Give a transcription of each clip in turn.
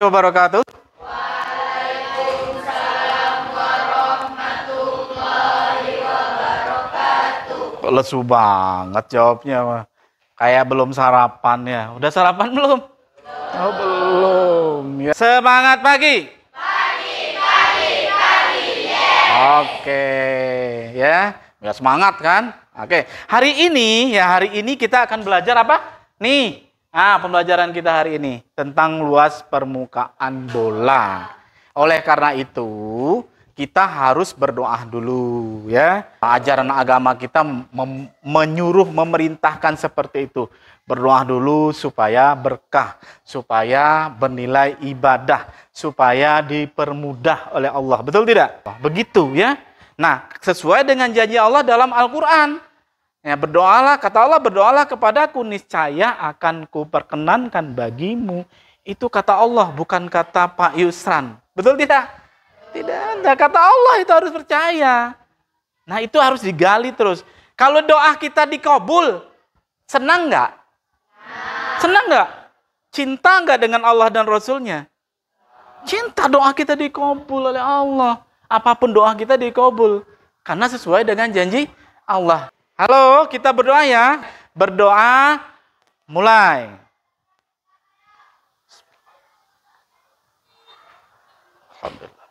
Wabarakatuh. Waalaikumsalam warahmatullahi wabarakatuh. Lesu banget jawabnya. Kayak belum sarapan ya. Udah sarapan belum? Oh, belum. Ya. Semangat pagi. Pagi, yeah. Oke, ya. Ya semangat kan? Oke. Hari ini kita akan belajar apa? Nih. Pembelajaran kita hari ini tentang luas permukaan bola. Oleh karena itu, kita harus berdoa dulu ya. Ajaran agama kita menyuruh, memerintahkan seperti itu. Berdoa dulu supaya berkah, supaya bernilai ibadah, supaya dipermudah oleh Allah. Betul tidak? Begitu ya. Nah, sesuai dengan janji Allah dalam Al-Qur'an. Ya, berdoalah, kata Allah, berdoalah kepadaku, niscaya akan kuperkenankan bagimu. Itu kata Allah, bukan kata Pak Yusran. Betul tidak? Tidak, kata Allah, itu harus percaya. Nah, itu harus digali terus. Kalau doa kita dikabul, senang nggak? Senang nggak? Cinta nggak dengan Allah dan Rasulnya? Cinta, doa kita dikabul oleh Allah. Apapun doa kita dikabul. Karena sesuai dengan janji Allah. Halo, kita berdoa ya. Berdoa, mulai. Alhamdulillah.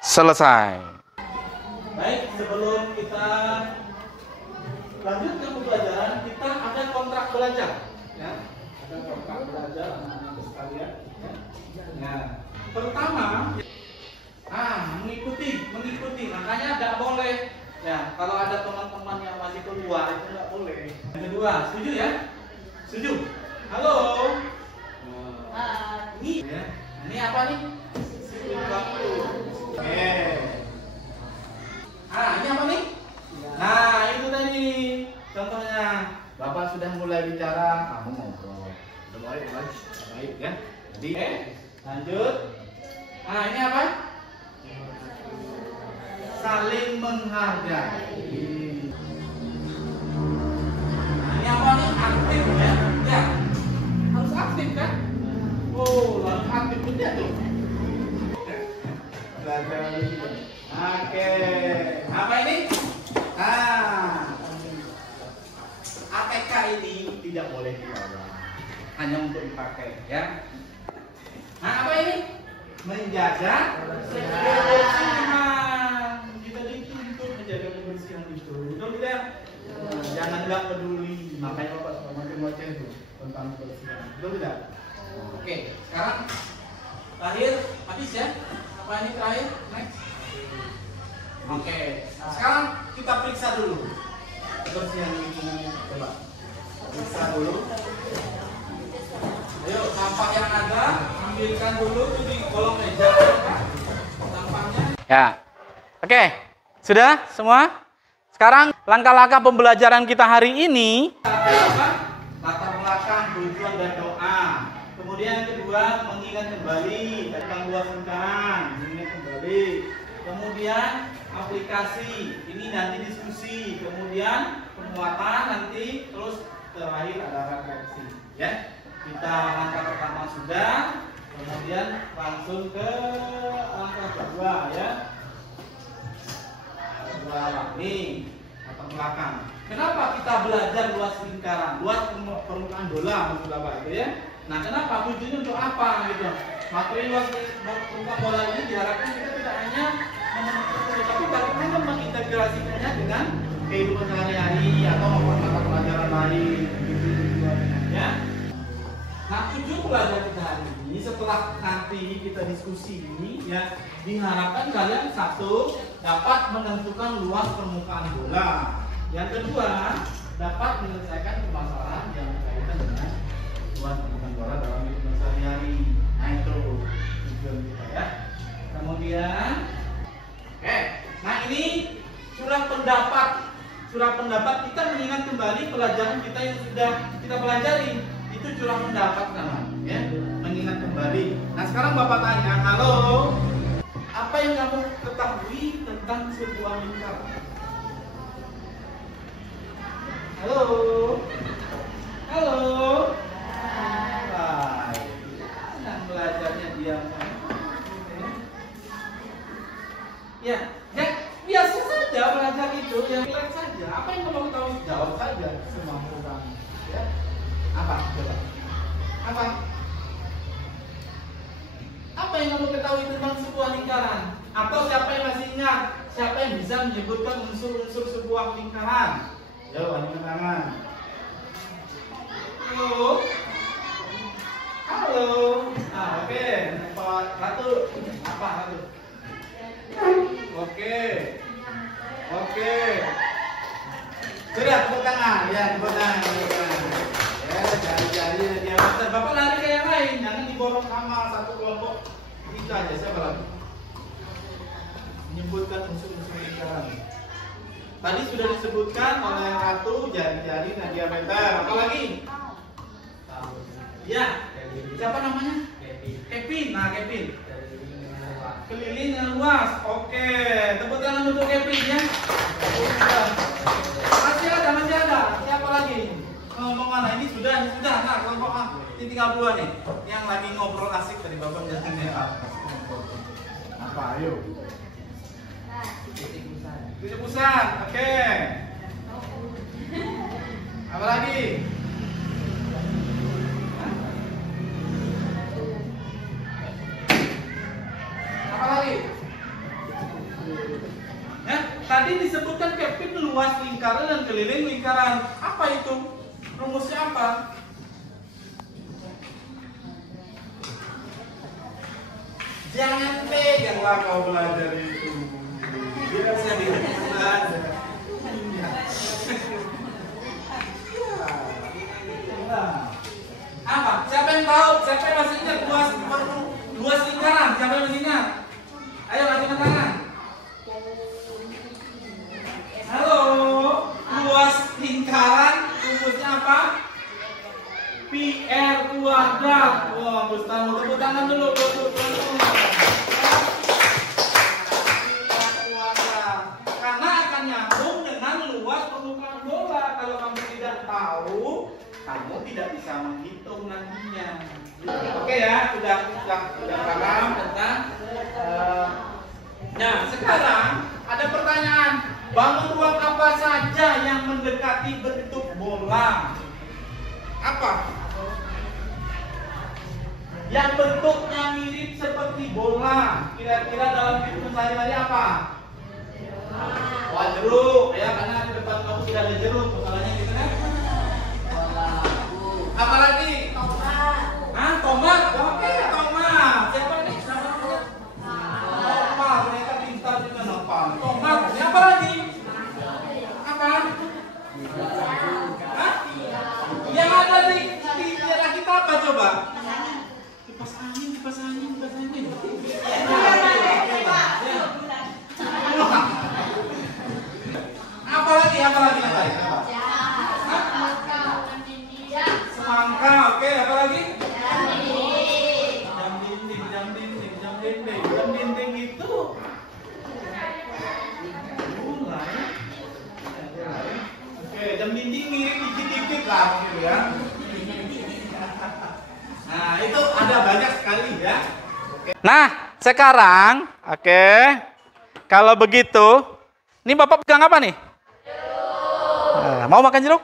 Selesai. Baik, sebelum kita lanjut ke pembelajaran, kita ada kontrak belajar. Ya, ada kontrak belajar anak-anak sekalian. Nah, pertama, mengikuti. Makanya nggak boleh. Ya, kalau ada teman-teman yang masih keluar itu nggak boleh. Yang kedua, setuju ya? Setuju? Halo. Ini, ya. Ini apa nih? Waktu. Oke. Ini apa nih? Nah, itu tadi. Contohnya, Bapak sudah mulai bicara, kamu ngobrol. Udah mulai, baik ya. Jadi, lanjut. Ini apa? Saling menghargai. Ini apa nih? Aktif ya? Ya. Harus aktif kan? Oh, harus aktif betul tuh. Oke. Apa ini? ATK ini tidak boleh dibawa. Hanya untuk dipakai ya. Apa ini? Menjaga kebersihan. Kita dituntut menjaga kebersihan itu. Betul tidak? Jangan nggak peduli. Makanya Bapak suka macam-macam itu tentang kebersihan. Betul tidak? Oke, sekarang terakhir habis ya. Apa ini terakhir? Next. Oke, sekarang kita periksa dulu kebersihan lingkungan. Coba periksa dulu. Ayo, sampah yang ada ambilkan dulu di kolong meja sampahnya. Ya. Oke. Sudah semua? Sekarang langkah-langkah pembelajaran kita hari ini. Latar belakang, tujuan dan doa. Kemudian yang kedua, mengingat kembali tentang luas lingkaran, mengingat kembali. Kemudian aplikasi, ini nanti diskusi. Kemudian penguatan nanti, terus terakhir ada refleksi. Ya. Kita langkah pertama sudah, kemudian langsung ke langkah kedua ya. Nih, latar belakang. Kenapa kita belajar luas lingkaran, luas permukaan bola maksud Bapak itu ya? Nah, kenapa? Tujuannya untuk apa gitu? Materi luas permukaan bola ini diharapkan kita tidak hanya memenuhi, tapi bagaimana mengintegrasikannya dengan kehidupan sehari-hari atau mata pelajaran lain gitu ya. Nah, tujuan belajar kita hari ini setelah nanti kita diskusi ini ya, diharapkan kalian satu dapat menentukan luas permukaan bola. Yang kedua, dapat menyelesaikan permasalahan yang berkaitan dengan luas permukaan bola dalam kehidupan sehari-hari. Nah, itu tujuan kita ya. Kemudian, nah ini surat pendapat kita mengingat kembali pelajaran kita yang sudah kita pelajari. Itu curah pendapat namanya ya, mengingat kembali. Nah, sekarang Bapak tanya, halo, apa yang kamu ketahui tentang sebuah lingkaran? tahu jawab saja semampu kamu. Ya. Apa? Coba. Apa? Apa yang kamu ketahui tentang sebuah lingkaran? Atau siapa yang masih ingat? Siapa yang bisa menyebutkan unsur-unsur sebuah lingkaran? Jawab angkat tangan. Halo. Halo. Ah, oke. Ratu. Apa Ratu? Oke. Oke. Sudah tepuk tangan. Ya, tepuk tangan. Ya, jari-jari dia besar. Bapak lari ke yang lain, jangan diborong sama satu kelompok. Itu aja, siapa lagi? Menyebutkan unsur-unsur lingkaran. Tadi sudah disebutkan oleh Ratu, jari-jari, diameter. Apa lagi? Ya. Siapa namanya? Kevin. Nah, Kevin. Keliling yang luas. Oke. Tepuk tangan untuk Kevin ya. Masih ada. Siapa lagi? Ngomong mana? Ini sudah. Nah, kelompok A. Ini tinggal 2 nih. Yang lagi ngobrol asik tadi Bapak biasanya. Apa? Ayo. Titik pusat. Oke. Apa lagi? Apa lagi? Ya, tadi disebutkan Kevin luas lingkaran dan keliling lingkaran. Apa itu? Rumusnya apa? Jangan peganglah kau belajar itu. Dia kan bisa belajar. Apa? Siapa yang tahu? Siapa yang masih ingat luas lingkaran? Siapa yang masih ingat? Ayo angkat tangan. Halo, luas lingkaran rumusnya apa? PR kuadrat. Wah, Gustavo, tepuk tangan dulu. Karena akan nyambung dengan luas permukaan bola. Kalau kamu tidak tahu, kamu tidak bisa menghitung nantinya. Oke ya, sudah paham tentang. Nah, sekarang ada pertanyaan. Bangun ruang apa saja yang mendekati bentuk bola? Apa? Yang bentuknya mirip seperti bola. Kira-kira dalam kehidupan sehari-hari apa? Wah, jeruk. Ya, karena di depan kamu sudah ada jeruk. Masalahnya gitu kan? Apa lagi? Tomat. Tomat. Oke, tomat. Siapa nih? Tomat. Mereka pintar juga nopal. Tomat. Siapa lagi? Apa? Hah? Yang ada di daerah kita apa coba? Kipas angin. Apa lagi? Semangka. Oke, apa lagi? Jam dinding itu mulai. Oke, jam dinding mirip dikit-dikit lah gitu ya. Nah, itu ada banyak sekali ya. Nah, sekarang kalau begitu, ini Bapak pegang apa nih? Nah, mau makan jeruk?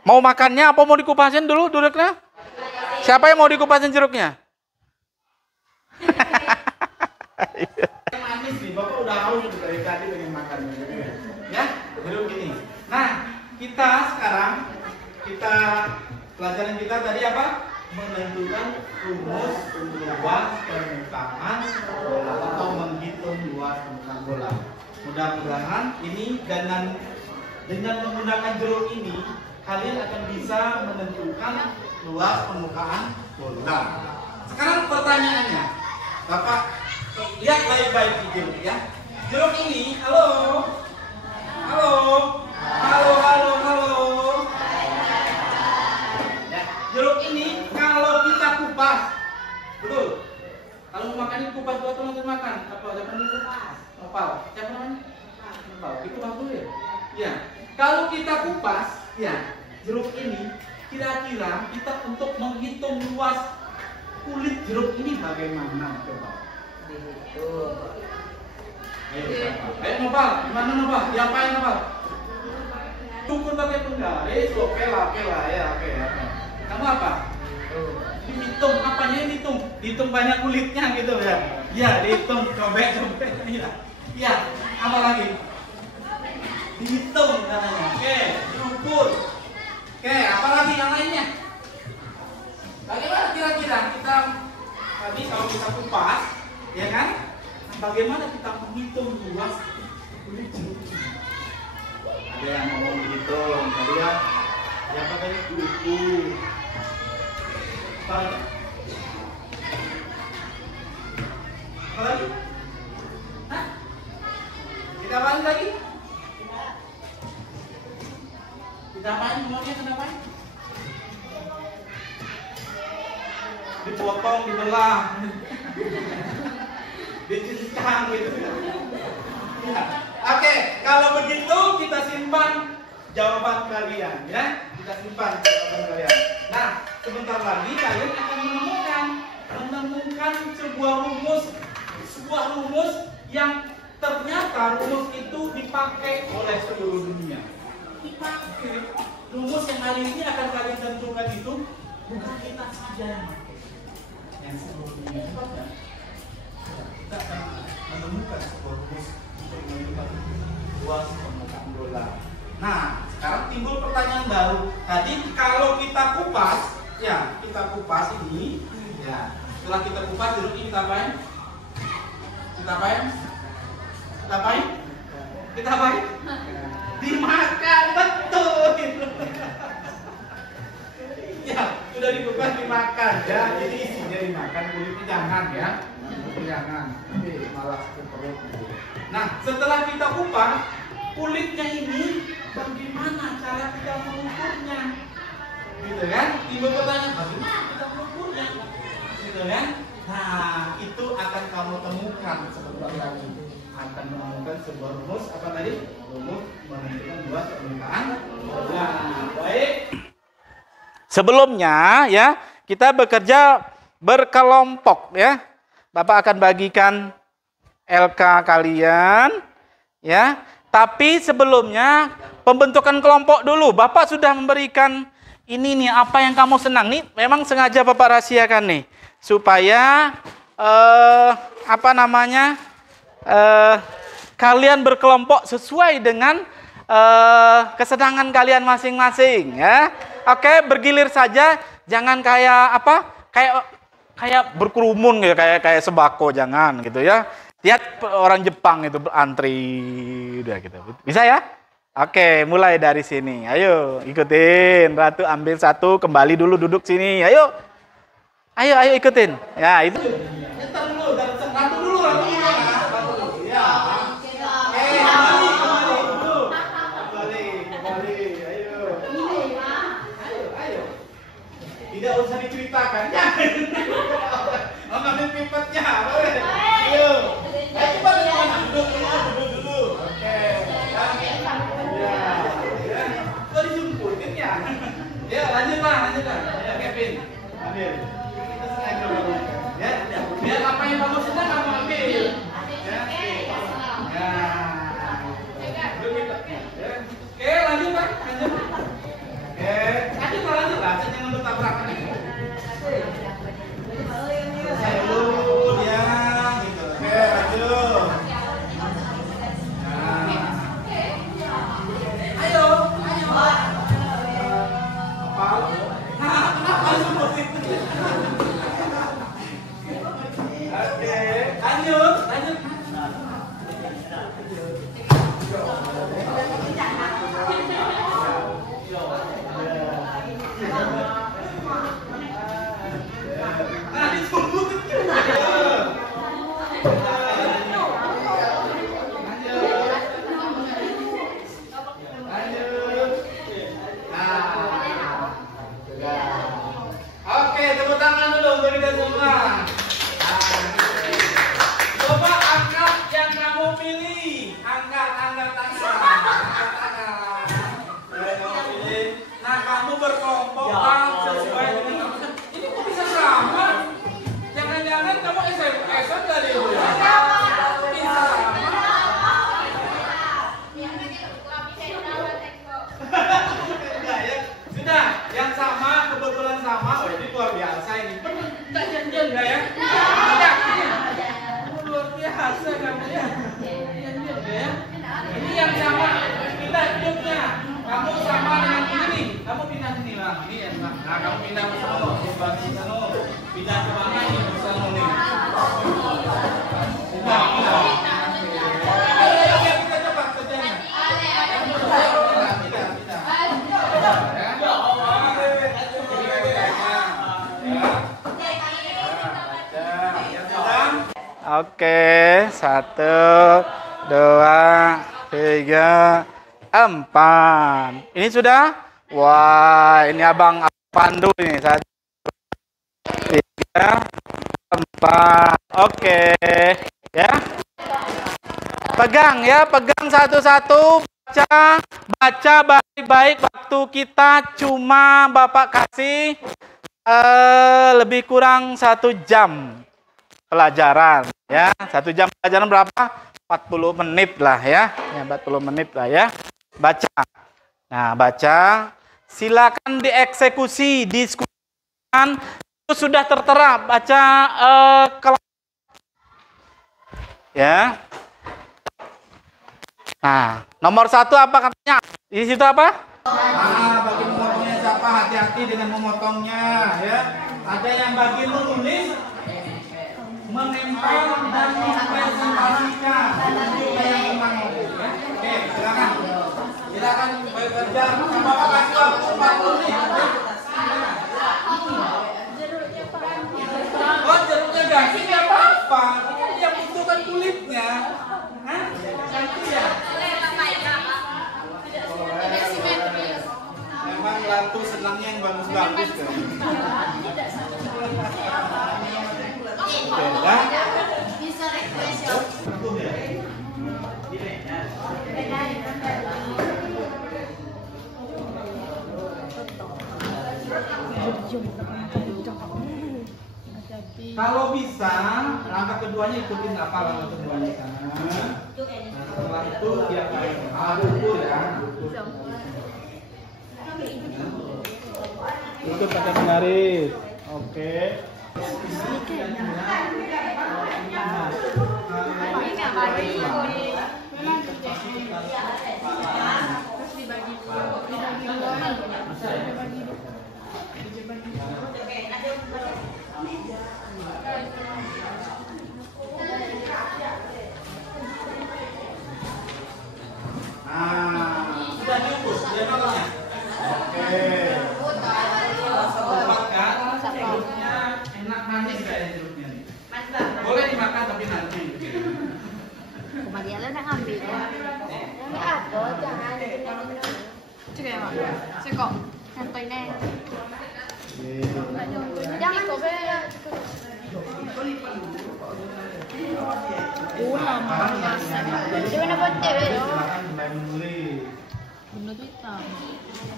Mau makannya apa mau dikupasin dulu duduknya? Siapa yang mau dikupasin jeruknya? Manis nih, Bapak udah haus dari tadi pengen makan. Ya, jeruk ini. Nah, pelajaran kita tadi apa? Menentukan rumus luas permukaan bola atau menghitung luas permukaan bola. Mudah-mudahan ini dengan menggunakan jeruk ini kalian akan bisa menentukan luas permukaan bola. Sekarang pertanyaannya, Bapak lihat baik-baik di jeruk ya. Jeruk ini, halo. Ya, jeruk ini kalau kita kupas, betul. Kalau mau makan ini kupas dulu atau langsung makan? Apa? Siapa namanya? Opal. Siapa namanya? Opal. Dikupas dulu ya. Ya. Kalau kita kupas, ya jeruk ini kira-kira kita untuk menghitung luas kulit jeruk ini bagaimana? Coba. Dihitung. Ayo Nopal, gimana Nopal? Diapain Nopal? dukun pakai penggaris, oke lah ya, oke. Kamu apa? Dihitung, apanya yang dihitung? Dihitung banyak kulitnya gitu ya. Ya, dihitung cobek. Ya, apa lagi? Dihitung katanya. Oke, diukur. Oke, apa lagi yang lainnya? Bagaimana kira-kira kita tadi kalau kita kupas, ya kan? Bagaimana kita menghitung luas kulit jeruk? Ada yang ngomong dihitung, tadi ya. Ya katanya diukur. Apa lagi? Hah? Kita apain lagi? Kita apain? Ngomongnya kenapa? Dipotong, dibelah, dicincang gitu. Ya. Oke, kalau begitu kita simpan jawaban kalian ya. Kita simpan jawaban kalian. Nah, sebentar lagi kalian akan menemukan sebuah rumus yang ternyata rumus itu dipakai oleh seluruh dunia. Dipakai. Rumus yang hari ini akan kalian tentukan itu bukan kita saja yang seluruh dunia. Sebabnya kita akan menemukan sebuah rumus untuk menentukan luas permukaan bola. Nah, sekarang timbul pertanyaan baru. Tadi kalau kita kupas, ya kita kupas ini, ya setelah kita kupas jeruk ini kita apain? Kita apain? Kita apain? Kita apain? Dimakan, betul. Ya, sudah dikupas dimakan ya. Jadi isinya dimakan, kulitnya jangan ya. Jangan, nanti malah ke perut. Nah, setelah kita kupas kulitnya ini, bagaimana cara kita mengukurnya? Gitu kan? Timbul pertanyaan, bagaimana kita mengukurnya? Gitu kan? Nah, itu akan kamu temukan sebentar lagi. Akan menemukan sebuah rumus apa tadi? Rumus menentukan luas permukaan bola. Baik. Sebelumnya ya, kita bekerja berkelompok ya. Bapak akan bagikan LK kalian ya. Tapi sebelumnya pembentukan kelompok dulu. Bapak sudah memberikan ini nih, apa yang kamu senang nih. Memang sengaja Bapak rahasiakan nih supaya kalian berkelompok sesuai dengan kesenangan kalian masing-masing ya. Oke, bergilir saja, jangan kayak kayak berkerumun gitu, kayak sembako, jangan gitu ya. Lihat orang Jepang itu berantri udah gitu. Bisa ya? Oke, mulai dari sini. Ayo, ikutin. Ratu ambil satu, kembali dulu duduk sini. Ayo. Ayo ikutin. Ya, itu. Ntar dulu, Ratu dulu. Ya. Kembali. Ayo. Tidak usah diceritakan. Jangan. Ngambil pipetnya. Ayo. Coba duduk dulu. Oke. Ya. Kok disumputin ya? Ya, lanjutlah. Ya, Kevin. Ambil. Kita sengaja ya. Biar apa yang kamu senang kamu ambil. Ya. Oke, lanjut Pak. Oke. Lanjut lah. Jangan bertabrakan. Saya dulu ya. Gitu. Oke, lanjut. Ayo. Apa? Kenapa seperti itu? Oke, 1, 2, 3, 4. Ini sudah? Wah, ini abang pandu ini. 1, 3, 4. Oke, ya. Pegang ya, pegang satu-satu. Baca baik-baik. Waktu kita cuma Bapak kasih lebih kurang 1 jam pelajaran ya. 1 jam pelajaran berapa? 40 menit lah ya. 40 menit lah ya. Baca. Nah, baca. Silakan dieksekusi, diskusikan. Itu sudah tertera. Baca kelas. Ya. Nah, nomor 1 apa katanya? Di situ apa? Bagi memotongnya siapa? Hati-hati dengan memotongnya ya. Ada yang bagi menulis, menempel dan mempresentasikan. Oke, silakan. Silakan bekerja. Bapak kasih waktu 40 menit. Oh, jeruknya ganti nggak apa-apa. Dia butuhkan kulitnya. Hah? Ganti ya? Memang Ratu senangnya yang bagus-bagus kan? Oke, ya? Bisa request ya. Kalau bisa, langkah keduanya ikutin apa langkah keduanya sana. Nah, setelah itu dia kayak duduk ya. Duduk pakai penggaris. Oke. Sudah diukur, sudah nolongnya. Oke. Tepat kan? Jeruknya enak manis kayaknya jeruknya nih. Boleh dimakan tapi nanti. Kemudian nak ambil ya. Enggak ada, jangan. Cek ya, Pak. Sekok. Santai nih. Jangan coba. Lama masak. Di mana bote ya? Silakan mulai menulis. Bunda tu hitam.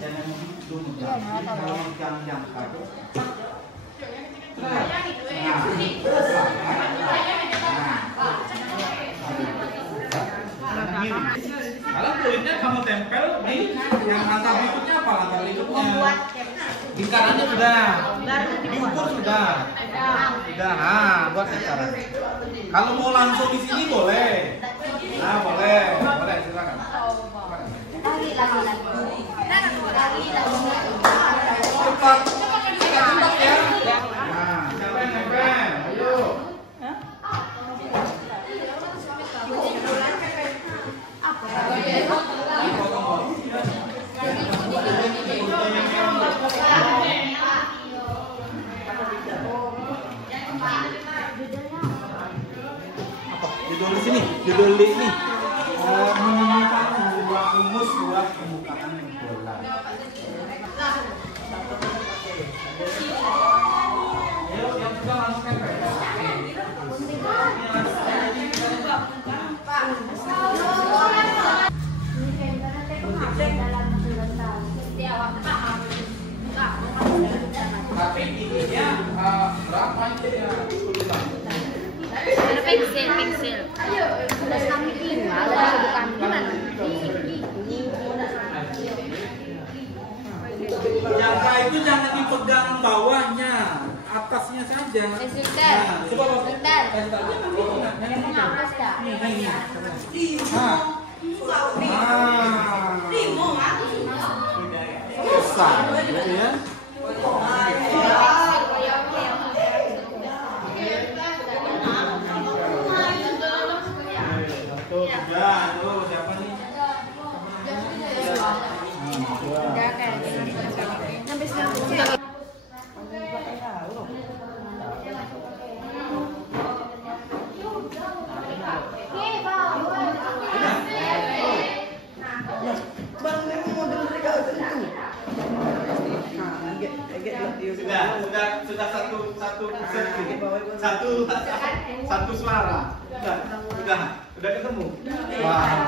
Jangan dulu. Jangan jangka. Kalau kulitnya kamu tempel di yang langkah berikutnya apa langkah berikutnya? Lingkarannya sudah, diukur sudah. Nah, buat lingkaran. Kalau mau langsung di sini boleh. Nah, boleh silakan. Cepat ya. Nah, siapa yang nempel? Ayo. Judul di sini, judul di sini. Menemukan sebuah rumus buat permukaan bola. Ayo, yang sudah langsung nempel. Tapi ininya berapa itu ya? Ada pensil. Terus kami tinggal ada bukan gimana? Jangka itu jangan dipegang bawahnya, atasnya saja. Sebentar. Nah, coba Bapak. Sebentar. Susah, gitu ya. Satu, tiga, tuh siapa nih? satu suara. Udah ketemu. Wah.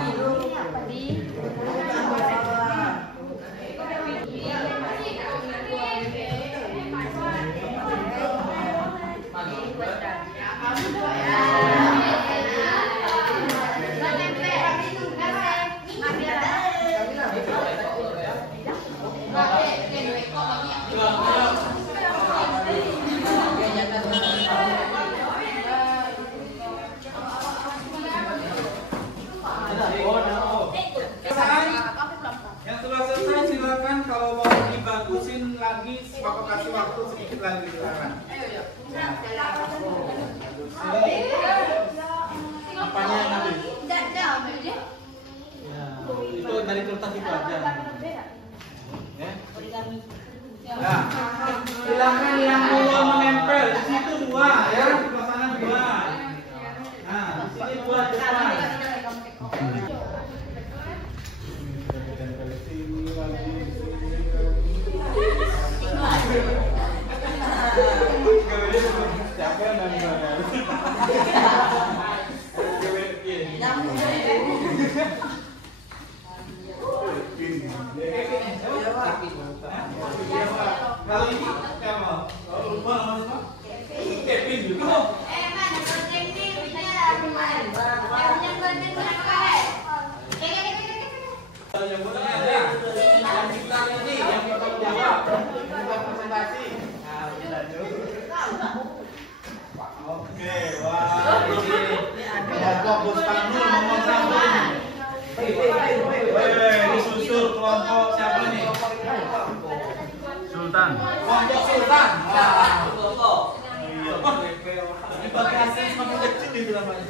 Yang sudah selesai silakan, kalau mau dibagusin lagi, Bapak kasih waktu sedikit lagi silakan. Apanya yang habis? Ya, itu dari kertas itu aja. Ya. Nah, silakan yang mau menempel di situ dua ya, di sana dua. Nah, di sini dua depan. Kalau ini siapa? Kalau lupa namanya Kevin juga. Yang benar ada. Yang kita ini yang kita jawab. Kita presentasi. Oke, wah ini kelompok Bustanul ngomong satu. Disusul kelompok siapa nih? Sultan. Kelompok Sultan. Iya. Ini bagasi semakin kecil di namanya.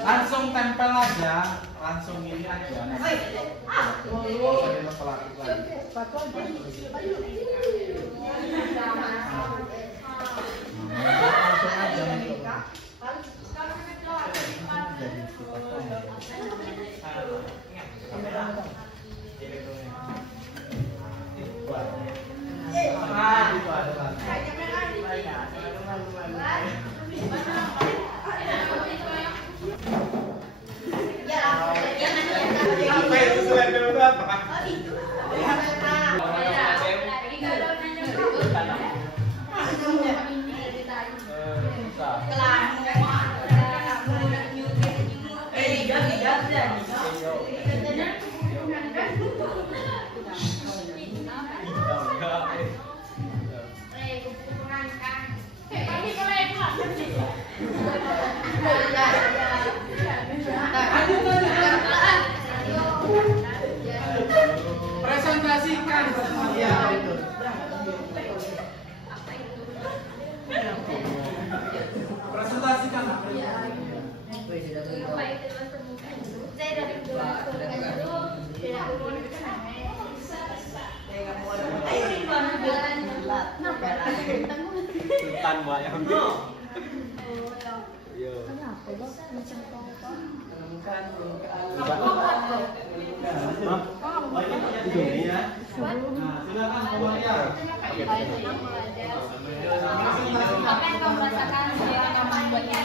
Langsung tempel aja, langsung ini aja. Apa itu selain darurat? Presentasikan ya itu. Presentasikan. Sultan wayang. Yo. Ini ya. Nah, silakan Komaria. Apa yang kamu rasakan yang membuatnya?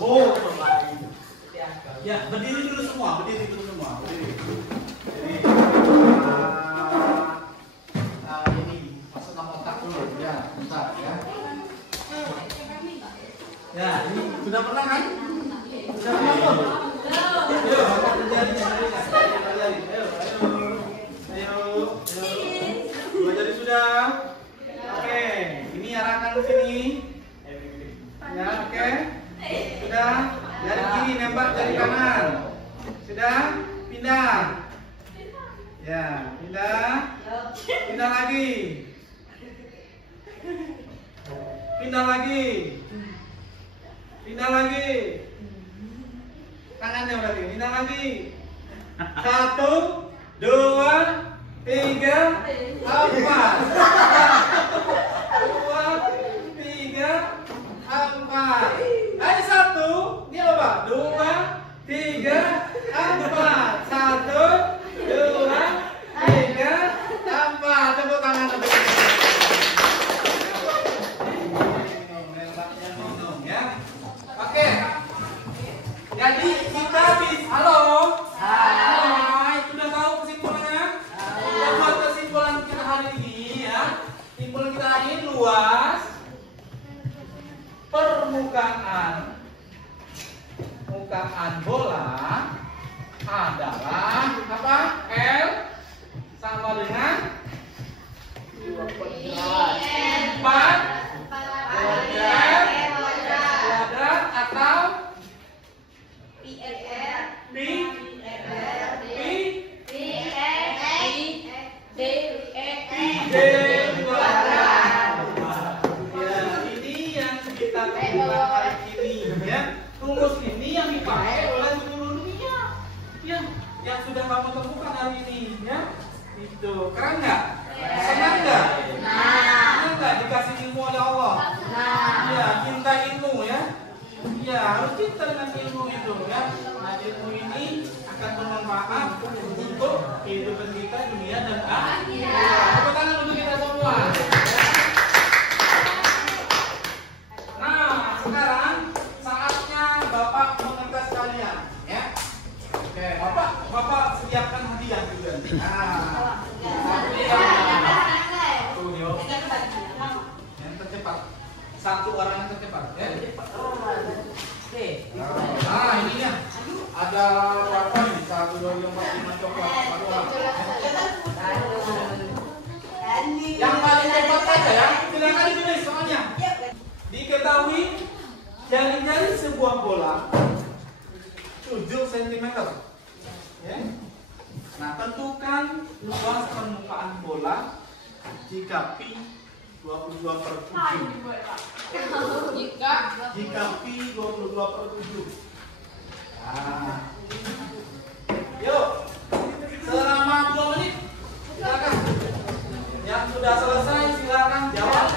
Oh, ya berdiri dulu semua, berdiri dulu semua, berdiri. Jadi ini masukkan otak dulu, ya, bentar ya. Ya, ini sudah pernah kan? Sudah pernah belum? Ayo, akan terjadi, ayo. Belajar sudah. Oke, ini arahkan ke sini. Ya, oke. Sudah. Dari kiri nembak dari kanan. pindah. Ya, pindah. Pindah lagi. Pindah lagi. Pindah lagi. Tangannya berarti. Pindah lagi. 1, 2, 3, 4. 2, 3, 4. Ayo 1. Ini apa? 2, 3, 4. 1, 2, 3, 4. Tepuk tangan untuk ya. Oke. Jadi kita bisa. Halo. Hai. Sudah tahu kesimpulannya? Sudah buat kesimpulan kita hari ini ya. Kesimpulan kita hari ini luas permukaan bola adalah apa? L sama dengan 4 kuadrat atau D kuadrat. Ya, ini yang kita temukan hari ini ya. Rumus ini yang dipakai oleh seluruh dunia. Ya, yang sudah kamu temukan hari ini ya. Itu keren nggak? Senang nggak? Senang nggak dikasih ilmu oleh Allah? Ya, cinta ilmu ya. Ya, harus cinta dengan ilmu itu ya. Nah, ilmu ini akan bermanfaat untuk kehidupan kita dunia dan akhirat. Tepuk tangan untuk kita semua. Nah, sekarang saatnya Bapak mengetes kalian ya. Oke, Bapak sediakan hadiah juga. Nah, yang tercepat. Satu orang yang tercepat ya. Nah, ini ya. Ada berapa nih? 1, 2, 3, 4, 5 coklat. Satu orang. Yang paling cepat saja ya. Silakan ditulis soalnya. Diketahui jari-jari sebuah bola 7 cm. Ya. Nah, tentukan luas permukaan bola jika pi 22/7. Jika pi 22/7. Nah. Yuk. Selama 2 menit. Silakan. Yang sudah selesai silakan jawab.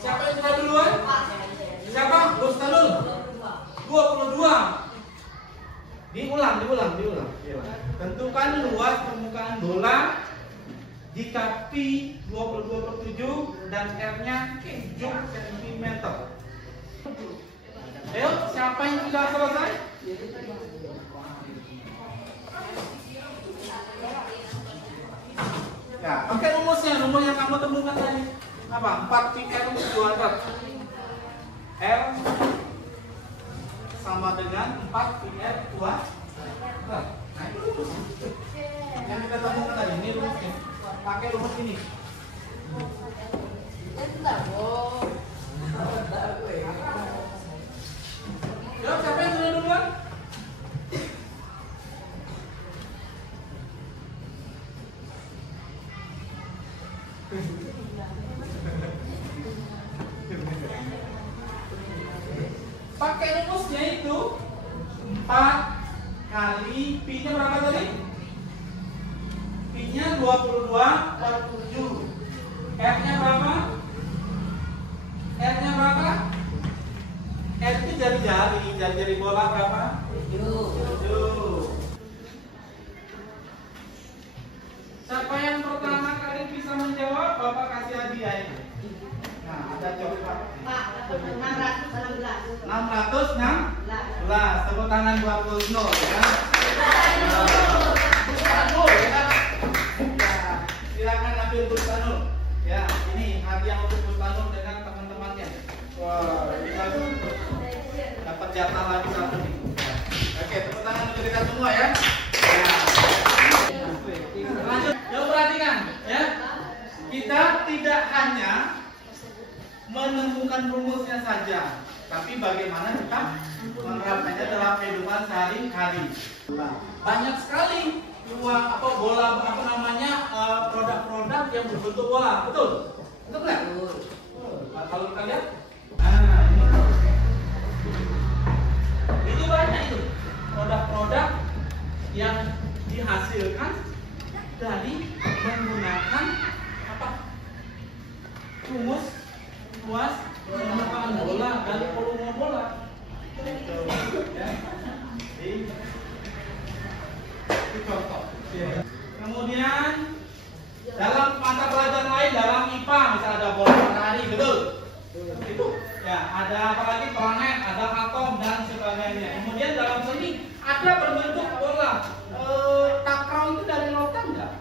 Siapa yang sudah duluan? Siapa? Bustanul. 22. Diulang. Tentukan luas permukaan bola jika pi 22/7 dan R-nya 7 cm. Ayo, siapa yang sudah selesai? Ya, pakai rumusnya, rumus yang kamu temukan tadi. Apa? 4 pi R kuadrat. R sama dengan 4 pi R kuadrat. Nah, itu rumus yang kita temukan tadi. Ini rumusnya. Pakai rumus ini. Yuk, siapa yang sudah duluan? Pakai rumusnya itu 4 kali pi-nya berapa tadi? Pi-nya 22/7. R-nya berapa? R-nya berapa? R itu jari-jari bola berapa? 7. Siapa yang pertama kali bisa menjawab, Bapak kasih hadiah ini. Nah, ada coklat. 616. Tepuk tangan buat Busnul ya. Busnul ya. Silakan ambil Busnul. Ya, ini hadiah untuk Busnul dengan teman-temannya. Wah, kita dapat jatah lagi satu nih. Oke, tepuk tangan untuk kita semua ya. Lanjut, yuk perhatikan ya. Kita tidak hanya menemukan rumusnya saja, tapi bagaimana kita menerapkannya dalam kehidupan sehari-hari. Banyak sekali produk-produk yang berbentuk bola, betul? Betul nggak? Nah, kalau kita lihat, ini banyak itu produk-produk yang dihasilkan dari menggunakan rumus luas permukaan bola dari volume bola. Itu contoh. Kemudian dalam mata pelajaran lain, dalam IPA misalnya ada bola matahari, betul? Itu ya, ada apa lagi, planet, ada atom dan sebagainya. Kemudian dalam seni ada berbentuk bola. Takraw itu dari rotan enggak?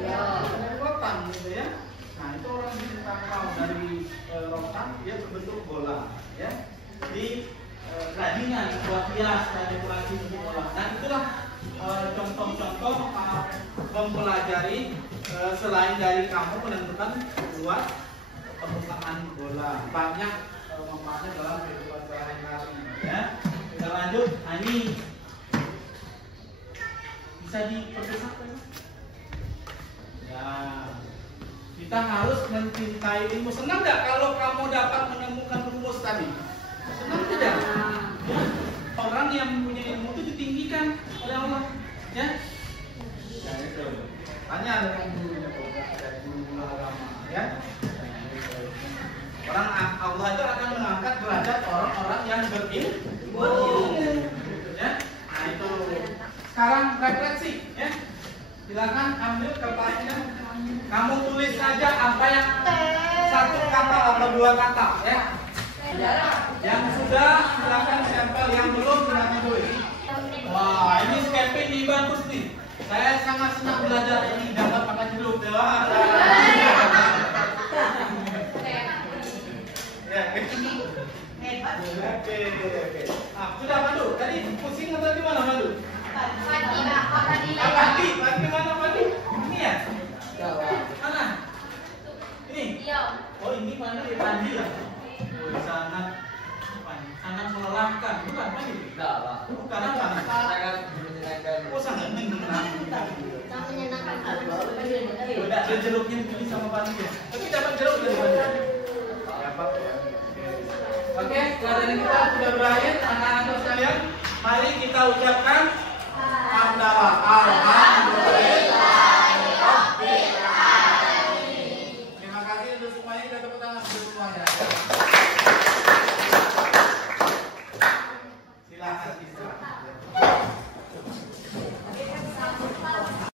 Ya, dari rotan gitu ya. Nah, itu orang bikin takraw dari rotan, dia berbentuk bola ya. Di kerajinan buat hias dan dekorasi bentuk bola. Nah, itulah contoh-contoh mempelajari selain dari kamu menentukan luas permukaan bola. Banyak manfaatnya dalam kehidupan sehari-hari ya. Kita lanjut. Nah, ini bisa diperbesar kan? Ya. Kita harus mencintai ilmu. Senang nggak kalau kamu dapat menemukan rumus tadi? Senang tidak? Ya. Orang yang mempunyai ilmu itu ditinggikan oleh Allah, ya? Ya itu. Tanya dengan gurunya, dari guru agama, ya? Orang Allah itu akan mengangkat derajat orang-orang yang berilmu, ya? Nah itu. Sekarang refleksi, ya? Silakan ambil kertasnya. Kamu tulis saja apa yang satu kata atau dua kata, ya? Yang sudah silakan stempel, yang belum silakan tulis. Wah, ini skepin nih bagus nih. Saya sangat senang belajar ini, dapat makan jeruk. Ya, oke. Ah, sudah Madu. Tadi pusing atau di mana Madu? Pagi mana Madu? Ini ya? Mana? Ini? Oh, ini mana di pagi ya? Sangat melelahkan, bukan Pak? Tidak, Pak. Bukan apa? Oh, sangat menyenangkan. Udah ada jeruknya ini sama Pak ya. Tapi dapat jeruk dari mana? Dapat ya. Oke, pelajaran kita sudah berakhir, anak-anak sekalian. Mari kita ucapkan hamdalah. Alhamdulillah. Terima kasih untuk semuanya. Kita tepuk tangan untuk semuanya.